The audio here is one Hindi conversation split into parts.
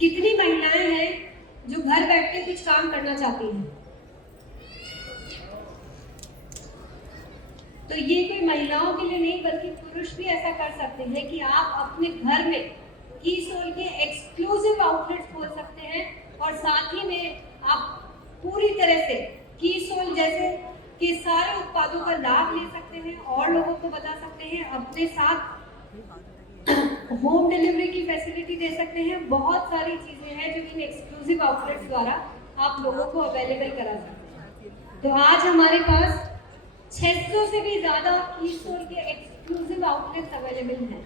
कितनी महिलाएं हैं जो घर बैठ के कुछ काम करना चाहती हैं? तो ये कोई महिलाओं के लिए नहीं बल्कि पुरुष भी ऐसा कर सकते हैं कि आप अपने घर में कीसोल के एक्सक्लूसिव आउटलेट्स खोल सकते हैं और साथ ही में आप पूरी तरह से कीसोल जैसे के सारे उत्पादों का लाभ ले सकते हैं और लोगों को बता सकते हैं, अपने साथ होम डिलीवरी की फैसिलिटी दे सकते हैं। बहुत सारी चीजें हैं जो इन एक्सक्लूसिव आउटलेट्स द्वारा आप लोगों को अवेलेबल करा सकते हैं। तो आज हमारे पास 600 से भी ज्यादा कीसोल के एक्सक्लूसिव आउटलेट्स अवेलेबल हैं।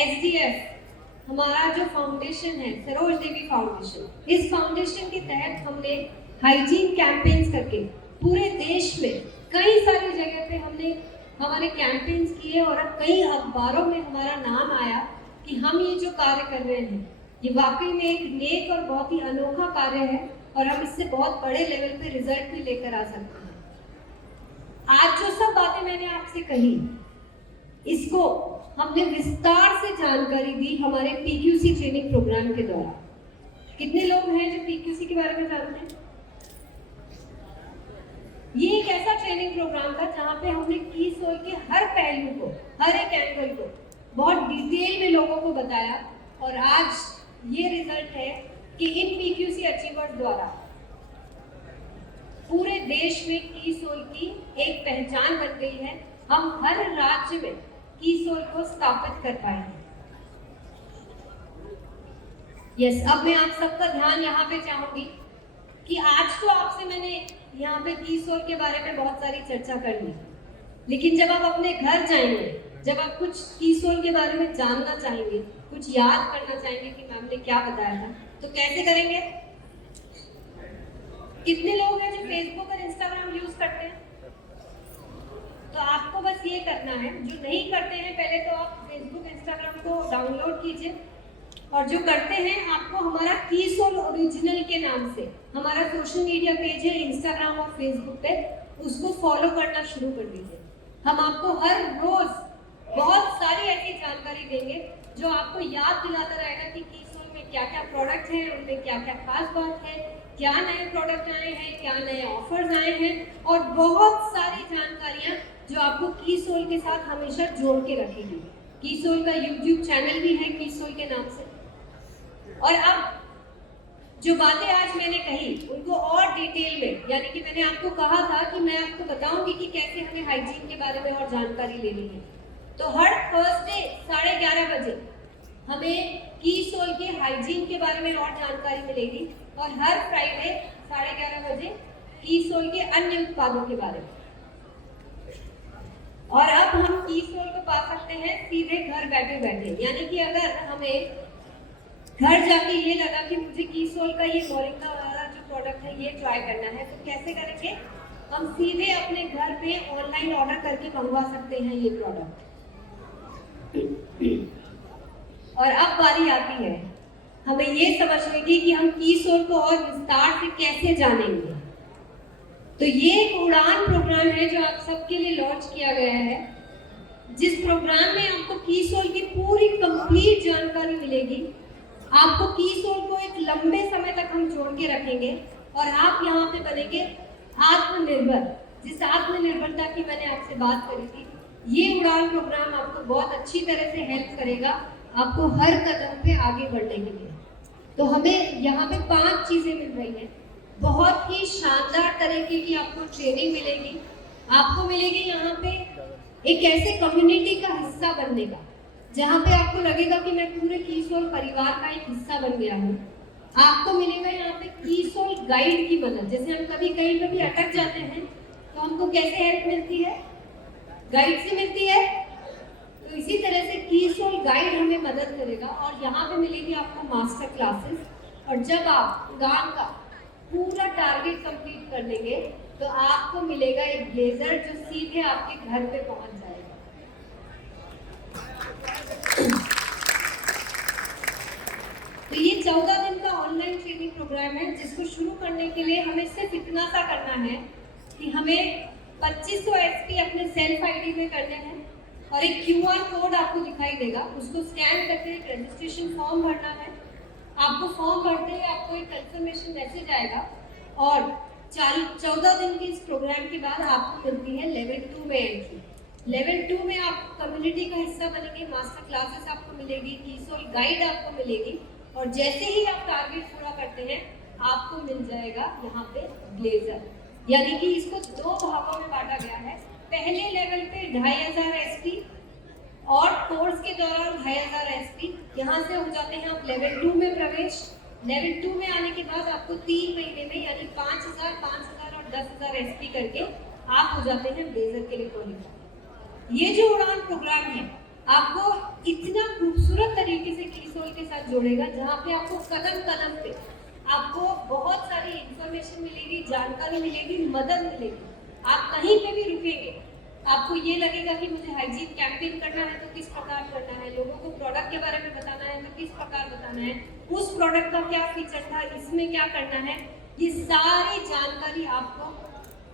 SDF हमारा जो फाउंडेशन है, सरोज देवी फाउंडेशन, इस फाउंडेशन के तहत हमने हाइजीन कैंपेन्स करके पूरे देश में कई सारी जगह पे हमने हमारे कैंपेन्स किए और अब कई अखबारों में हमारा नाम आया कि हम ये जो कार्य कर रहे हैं ये वाकई में एक नेक और बहुत ही अनोखा कार्य है और हम इससे बहुत बड़े लेवल पे रिजल्ट भी लेकर आ सकते हैं। आज जो सब बातें मैंने आपसे कही, इसको हमने विस्तार से जानकारी दी हमारे PQC ट्रेनिंग प्रोग्राम के दौरान। कितने लोग हैं जो PQC के बारे में जानते हैं? ये एक ऐसा ट्रेनिंग प्रोग्राम था जहाँ पे हमने कीसोल के हर पहलू को, हर एक एंगल को बहुत डिटेल में लोगों को बताया और आज ये रिजल्ट है कि इन PQC अचीवर्स द्वारा पूरे देश में कीसोल की एक पहचान बन गई है। हम हर राज्य में कीसोल को स्थापित कर पाए हैं। यस, अब मैं आप सबका ध्यान यहाँ पे चाहूंगी कि आज तो आपसे मैंने यहाँ पे कीसोल के बारे में बहुत सारी चर्चा कर ली, लेकिन जब आप अपने घर जाएंगे, जब आप कुछ कीसोल के बारे में जानना चाहेंगे, कुछ याद करना चाहेंगे कि मैम ने क्या बताया था, तो कैसे करेंगे? कितने लोग हैं जो फेसबुक और इंस्टाग्राम यूज करते हैं? तो आपको बस ये करना है, जो नहीं करते हैं पहले तो आप फेसबुक इंस्टाग्राम को डाउनलोड कीजिए और जो करते हैं आपको हमारा कीसोल ओरिजिनल के नाम से हमारा सोशल मीडिया पेज है इंस्टाग्राम और फेसबुक पे, उसको फॉलो करना शुरू कर दीजिए। हम आपको हर रोज बहुत सारी ऐसी जानकारी देंगे जो आपको याद दिलाता रहेगा कि कीसोल में क्या क्या प्रोडक्ट हैं, उनमें क्या क्या खास बात है, क्या नए प्रोडक्ट आए हैं, क्या नए ऑफर्स आए हैं और बहुत सारी जानकारियां जो आपको कीसोल के साथ हमेशा जोड़ के रखेगी। कीसोल का YouTube चैनल भी है कीसोल के नाम से। और अब जो बातें आज मैंने कही उनको और डिटेल में, यानी कि मैंने आपको कहा था कि मैं आपको बताऊंगी कि कैसे हमें हाइजीन के बारे में और जानकारी लेनी है। तो हर थर्सडे 11:30 बजे हमें कीसोल के हाइजीन के बारे में और जानकारी मिलेगी और हर फ्राइडे 11:30 बजे कीसोल के अन्य उत्पादों के बारे में। और अब हम कीसोल को पा सकते हैं सीधे घर बैठे बैठे, यानी कि अगर हमें घर जाके ये लगा कि मुझे कीसोल का ये मोरिंगा वाला जो प्रोडक्ट है ये ट्राई करना है, तो कैसे करेंगे? हम सीधे अपने घर पे ऑनलाइन ऑर्डर करके मंगवा सकते हैं ये प्रोडक्ट। और अब बारी आती है हमें ये समझने की कि हम कीसोल को और विस्तार से कैसे जानेंगे। तो ये एक उड़ान प्रोग्राम है जो आप सबके लिए लॉन्च किया गया है, जिस प्रोग्राम में आपको कीसोल की पूरी कंप्लीट जानकारी मिलेगी। आपको कीसोल को एक लंबे समय तक हम जोड़ के रखेंगे और आप यहाँ पे बनेंगे आत्मनिर्भर। जिस आत्मनिर्भरता की मैंने आपसे बात करी थी, ये उड़ान प्रोग्राम आपको बहुत अच्छी तरह से हेल्प करेगा आपको हर कदम पे आगे बढ़ने के लिए। तो हमें यहाँ पे 5 चीजें मिल रही हैं। बहुत ही शानदार तरीके की आपको ट्रेनिंग मिलेगी। आपको मिलेगी यहाँ पे एक ऐसे कम्युनिटी का हिस्सा बनने का, जहाँ पे आपको लगेगा कि मैं पूरे कीसोल परिवार का एक हिस्सा बन गया हूँ। आपको मिलेगा यहाँ पे कीसोल गाइड की मदद। जैसे हम कभी कहीं पे भी अटक जाते हैं तो हमको कैसे हेल्प मिलती है? गाइड से मिलती है। तो इसी तरह से कीसोल गाइड हमें मदद करेगा और यहाँ पे मिलेगी आपको मास्टर क्लासेस। और जब आप उड़ान का पूरा टारगेट कंप्लीट कर लेंगे तो आपको मिलेगा एक ब्लेजर जो सीधे आपके घर पे पहुंच जाएगा। तो ये 14 दिन का ऑनलाइन ट्रेनिंग प्रोग्राम है, जिसको शुरू करने के लिए हमें सिर्फ इतना सा करना है कि हमें 2500 SP अपने सेल्फ आईडी में करने हैं और एक QR कोड आपको दिखाई देगा, उसको स्कैन करके एक रजिस्ट्रेशन फॉर्म भरना है। आपको फॉर्म भरते ही आपको एक कंफर्मेशन मैसेज आएगा और 14 दिन के इस प्रोग्राम के बाद आपको मिलती है लेवल 2 में एंट्री। लेवल 2 में आप कम्युनिटी का हिस्सा बनेंगे, मास्टर क्लासेस आपको मिलेगी, कीसोल गाइड आपको मिलेगी और जैसे ही आप टारगेट पूरा करते हैं आपको मिल जाएगा यहाँ पे ब्लेजर। यानी कि इसको 2 भागों में बांटा गया है। पहले लेवल पे 2500 SP और कोर्स के दौरान 2500 SP। यहाँ से हो जाते हैं आप लेवल 2 में प्रवेश। लेवल 2 में आने के बाद आपको 3 महीने में यानी 5000, 5000 और 10000 SP करके आप हो जाते हैं ब्लेजर के लिए क्वालिफाई। ये जो उड़ान प्रोग्राम है आपको इतना खूबसूरत तरीके से कीसोल के साथ जोड़ेगा, जहाँ पे आपको कदम कदम पे आपको बहुत सारी इंफॉर्मेशन मिलेगी, जानकारी मिलेगी, मदद मिलेगी। आप कहीं पे भी रुकेंगे, आपको ये लगेगा कि मुझे हाइजीन कैंपेन करना है तो किस प्रकार करना है, लोगों को प्रोडक्ट के बारे में बताना है तो किस प्रकार बताना है, उस प्रोडक्ट का क्या फीचर था, इसमें क्या करना है, ये सारी जानकारी आपको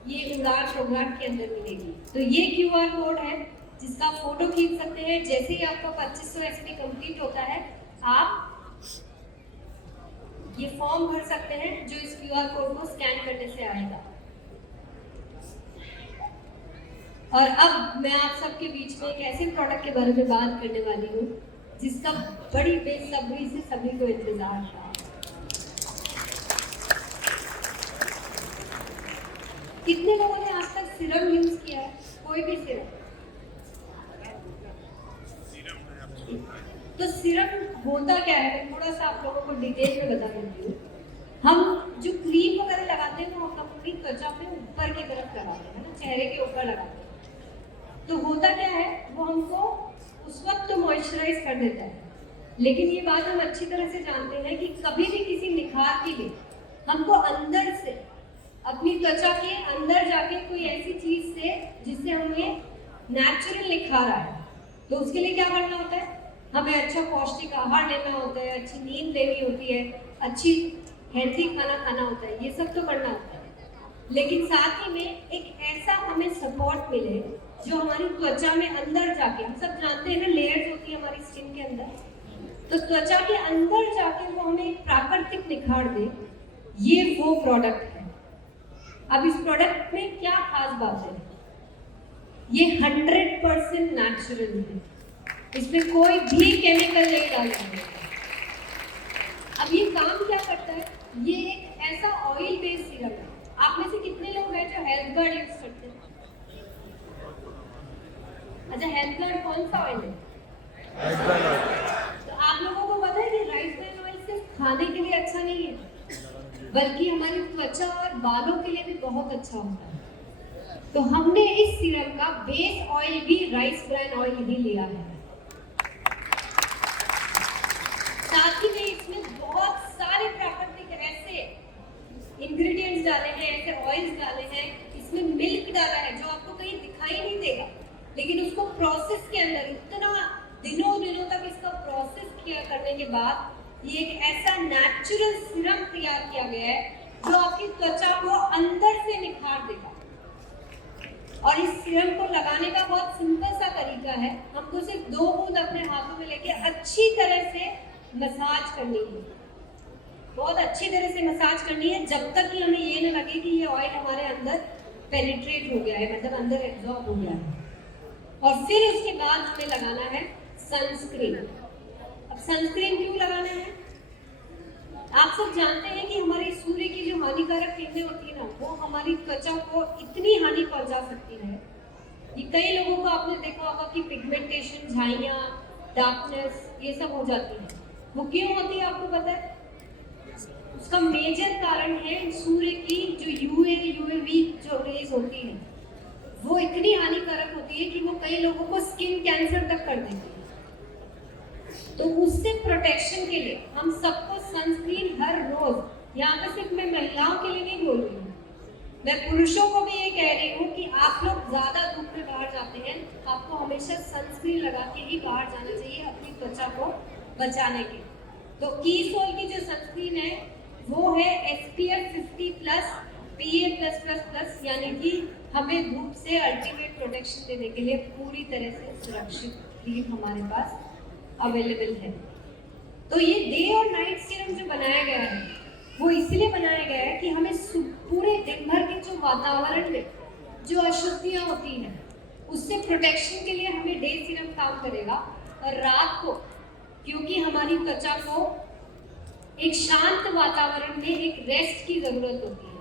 ये उड़ान प्रोग्राम के अंदर मिलेगी। तो ये QR कोड है जिसका फोटो खींच सकते हैं। जैसे ही आपका 2500 SP कंप्लीट होता है आप ये फॉर्म भर सकते हैं जो इस QR कोड को स्कैन करने से आएगा। और अब मैं आप सबके बीच में एक ऐसे प्रोडक्ट के बारे में बात करने वाली हूँ जिसका बड़ी बेसब्री से सभी को इंतजार था। कितने लोगों ने आज तक सिरम यूज किया है? कोई भी सिरम? तो सिरम होता क्या है, मैं थोड़ा सा आप लोगों को डिटेल में बता देती हूँ। हम जो क्रीम वगैरह लगाते हैं वो हम अपनी त्वचा पे ऊपर की तरफ लगाते हैं ना, चेहरे के ऊपर लगाते हैं। तो होता क्या है, वो हमको उस वक्त तो मॉइस्चराइज कर देता है, लेकिन ये बात हम अच्छी तरह से जानते हैं कि कभी भी किसी निखार के लिए हमको अंदर से अपनी त्वचा के अंदर जाके कोई ऐसी चीज से जिससे हमें नेचुरल निखार आए, तो उसके लिए क्या करना होता है, हमें अच्छा पौष्टिक आहार लेना होता है, अच्छी नींद लेनी होती है, अच्छी हेल्थी खाना खाना होता है, ये सब तो करना होता है। लेकिन साथ ही में एक ऐसा हमें सपोर्ट मिले जो हमारी त्वचा में अंदर जाके, हम सब जानते हैं ना लेयर्स होती है हमारी स्किन के अंदर, तो त्वचा के अंदर जाके वो हमें एक प्राकृतिक निखार दे, ये वो प्रोडक्ट है। अब इस प्रोडक्ट में क्या खास बात है, ये 100% नेचुरल है, इसमें कोई भी केमिकल नहीं डाला है। अब ये काम क्या करता है, ये एक ऐसा ऑयल बेस्ड सीरम है। आप में से कितने लोग हैं जो हेल्थ गार्ड यूज करते हैं? अच्छा, हेल्थ गार्ड कौन सा ऑयल है? तो आप लोगों को पता है कि राइस ब्रान ऑयल सिर्फ खाने के लिए अच्छा नहीं है, बल्कि हमारी त्वचा और बालों के लिए भी बहुत अच्छा होता है। तो हमने इस सीरम का बेस ऑयल भी राइस ब्रान ऑयल ही लिया है। साथ ही में इसमें बहुत सारे प्राकृतिक ऐसे इंग्रेडिएंट्स डाले हैं, ऐसे ऑयल्स डाले हैं, इसमें मिल्क डाला है जो आपको कहीं दिखाई नहीं देगा, लेकिन उसको प्रोसेस के अंदर इतना दिनों तक इसका प्रोसेस किया करने के बाद ये एक ऐसा नेचुरल सीरम तैयार किया गया है जो आपकी त्वचा को अंदर से निखार देगा। और इस सीरम को लगाने का बहुत सिंपल सा तरीका है, हमको सिर्फ 2 बूंद अपने हाथों में लेके अच्छी तरह से मसाज करनी है, बहुत अच्छी तरह से मसाज करनी है, जब तक कि हमें ये न लगे कि ये ऑयल हमारे अंदर पेनिट्रेट हो गया है, मतलब अंदर एब्जॉर्ब हो गया है। और फिर उसके बाद हमें लगाना है सनस्क्रीन। अब सनस्क्रीन क्यों लगाना है? आप सब जानते हैं कि हमारी सूर्य की जो हानिकारक किरणें होती है ना, वो हमारी त्वचा को इतनी हानि पहुंचा सकती है कि कई लोगों को आपने देखा होगा कि पिगमेंटेशन, झाइयाँ, डार्कनेस, ये सब हो जाती है। वो क्यों होती है आपको पता है? उसका मेजर कारण है सूर्य की जो यूएवी जो रेज होती है, वो इतनी हानिकारक होती है कि वो कई लोगों को स्किन कैंसर तक कर देती है। तो उससे प्रोटेक्शन के लिए हम सबको सनस्क्रीन हर रोज, यहाँ पे सिर्फ मैं महिलाओं के लिए नहीं बोल रही हूँ, मैं पुरुषों को भी ये कह रही हूँ कि आप लोग ज्यादा धूप में बाहर जाते हैं, आपको हमेशा सनस्क्रीन लगा के ही बाहर जाना चाहिए अपनी त्वचा को बचाने के। तो कीसोल की जो सनस्क्रीन है वो है SPF 50+ PA+++ यानी कि हमें धूप से अल्टीमेट प्रोटेक्शन देने के लिए पूरी तरह से सुरक्षित क्रीम हमारे पास अवेलेबल है। तो ये डे और नाइट सीरम जो बनाया गया है वो इसलिए बनाया गया है कि हमें पूरे दिन भर के जो वातावरण में जो अशुद्धियाँ होती हैं उससे प्रोटेक्शन के लिए हमें डे सीरम काम करेगा, और रात को क्योंकि हमारी त्वचा को एक शांत वातावरण में एक रेस्ट की ज़रूरत होती है,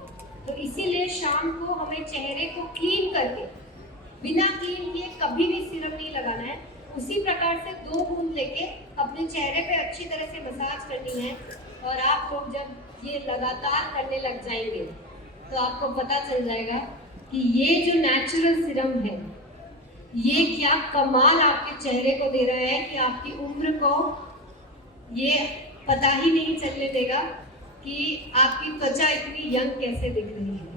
तो इसीलिए शाम को हमें चेहरे को क्लीन करके बिना क्लीन किए कभी भी सीरम नहीं लगाना है। उसी प्रकार से 2 बूंद लेके अपने चेहरे पे अच्छी तरह से मसाज करनी है, और आप लोग जब ये लगातार करने लग जाएंगे तो आपको पता चल जाएगा कि ये जो नेचुरल सीरम है ये क्या कमाल आपके चेहरे को दे रहा है कि आपकी उम्र को ये पता ही नहीं चलने देगा कि आपकी त्वचा इतनी यंग कैसे दिख रही है।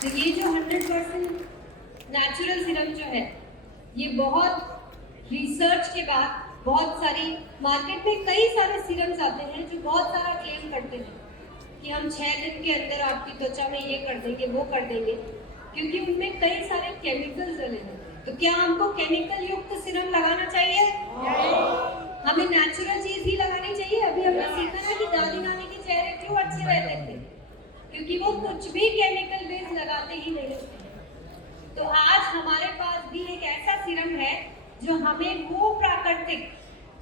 तो ये जो 100% नेचुरल सीरम जो है ये बहुत रिसर्च के बाद बहुत सारी मार्केट में कई सारे सीरम्स आते हैं जो बहुत सारा क्लेम करते हैं कि हम 6 दिन के अंदर आपकी त्वचा में ये कर देंगे वो कर देंगे, क्योंकि उनमें कई सारे केमिकल्स डले हैं। तो क्या हमको केमिकल युक्त सीरम लगाना चाहिए? हमें नेचुरल चीज ही लगानी चाहिए। अभी हमने सीखा ना कि दादी नानी के चेहरे क्यों अच्छे रहते थे, क्योंकि वो कुछ भी केमिकल बेस लगाते ही नहीं थे। तो आज हमारे पास भी एक ऐसा सीरम है जो हमें वो प्राकृतिक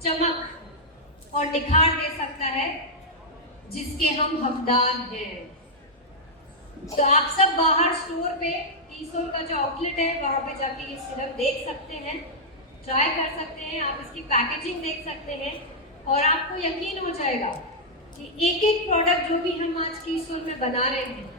चमक और निखार दे सकता है जिसके हम हकदार हैं। तो आप सब बाहर स्टोर पे कीसोर का जो आउटलेट है वहां पे जाके ये सीरम देख सकते हैं, ट्राई कर सकते हैं, आप इसकी पैकेजिंग देख सकते हैं, और आपको यकीन हो जाएगा कि एक एक प्रोडक्ट जो भी हम आज कीसोर में बना रहे हैं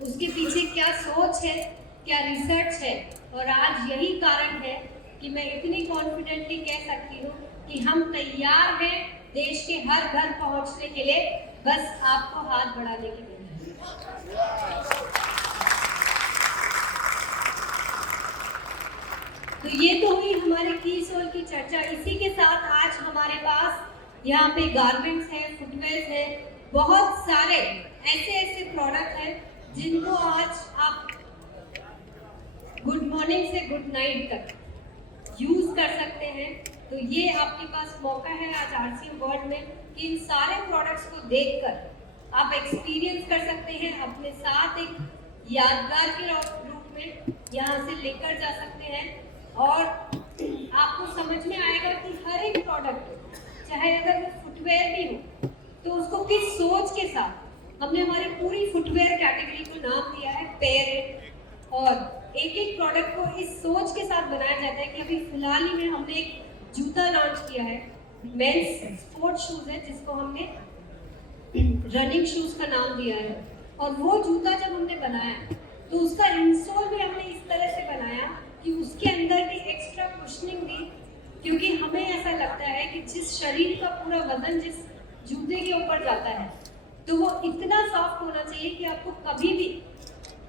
उसके पीछे क्या सोच है, क्या रिसर्च है। और आज यही कारण है कि मैं इतनी कॉन्फिडेंटली कह सकती हूँ कि हम तैयार हैं देश के हर घर पहुँचने के लिए, बस आपको हाथ बढ़ाने की देरी है। तो ये तो हुई हमारे कीसोर की चर्चा। इसी के साथ आज हमारे पास यहाँ पे गारमेंट्स है, फुटवेयर है, बहुत सारे ऐसे प्रोडक्ट हैं जिनको आज आप गुड मॉर्निंग से गुड नाइट तक यूज कर सकते हैं। तो ये आपके पास मौका है आज RCM वर्ल्ड में कि इन सारे प्रोडक्ट्स को देखकर आप एक्सपीरियंस कर सकते हैं, अपने साथ एक यादगार के रूप में यहाँ से लेकर जा सकते हैं, और आपको समझ में आएगा कि हर एक प्रोडक्ट चाहे अगर वो फुटवेयर भी हो तो उसको किस सोच के साथ हमने हमारी पूरी फुटवेयर कैटेगरी को नाम दिया है पेयर इट, और एक एक प्रोडक्ट को इस सोच के साथ बनाया जाता है कि अभी फिलहाल ही में हमने एक जूता लॉन्च किया है, मेंस स्पोर्ट शूज है जिसको हमने रनिंग शूज का नाम दिया है। और वो जूता जब हमने बनाया तो उसका इंसोल भी हमने इस तरह से बनाया कि उसके अंदर भी एक्स्ट्रा कुशनिंग दी, क्योंकि हमें ऐसा लगता है कि जिस शरीर का पूरा वजन जिस जूते के ऊपर जाता है तो वो इतना सॉफ्ट होना चाहिए कि आपको कभी भी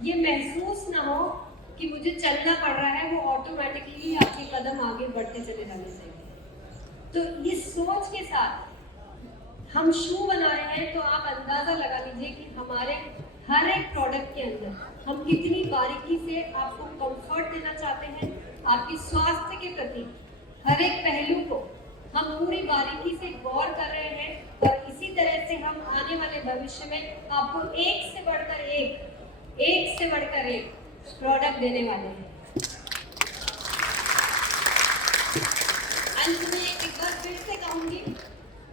ये महसूस ना हो कि मुझे चलना पड़ रहा है, वो ऑटोमेटिकली आपके कदम आगे बढ़ते चले जाने चाहिए। तो इस सोच के साथ हम शू बना रहे हैं, तो आप अंदाजा लगा लीजिए कि हमारे हर एक प्रोडक्ट के अंदर हम कितनी बारीकी से आपको कंफर्ट देना चाहते हैं, आपके स्वास्थ्य के प्रति हर एक पहलू को हम पूरी बारीकी से गौर कर रहे हैं, और इसी तरह से हम आने वाले भविष्य में आपको एक से बढ़कर एक प्रोडक्ट देने वाले हैं। अंत में एक बार फिर से कहूंगी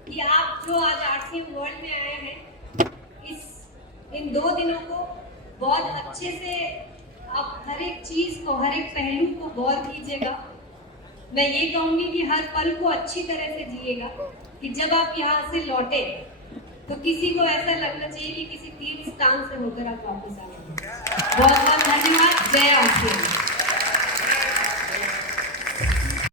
कि आप जो आज RCM वर्ल्ड में आए हैं, इन 2 दिनों को बहुत अच्छे से आप हर एक चीज को, हर एक पहलू को गौर कीजिएगा। मैं ये कहूंगी कि हर पल को अच्छी तरह से जिएगा, कि जब आप यहाँ से लौटे तो किसी को ऐसा लगना चाहिए कि किसी तीर्थ स्थान से होकर आप वापस आ गए। बहुत बहुत धन्यवाद। जय RCM।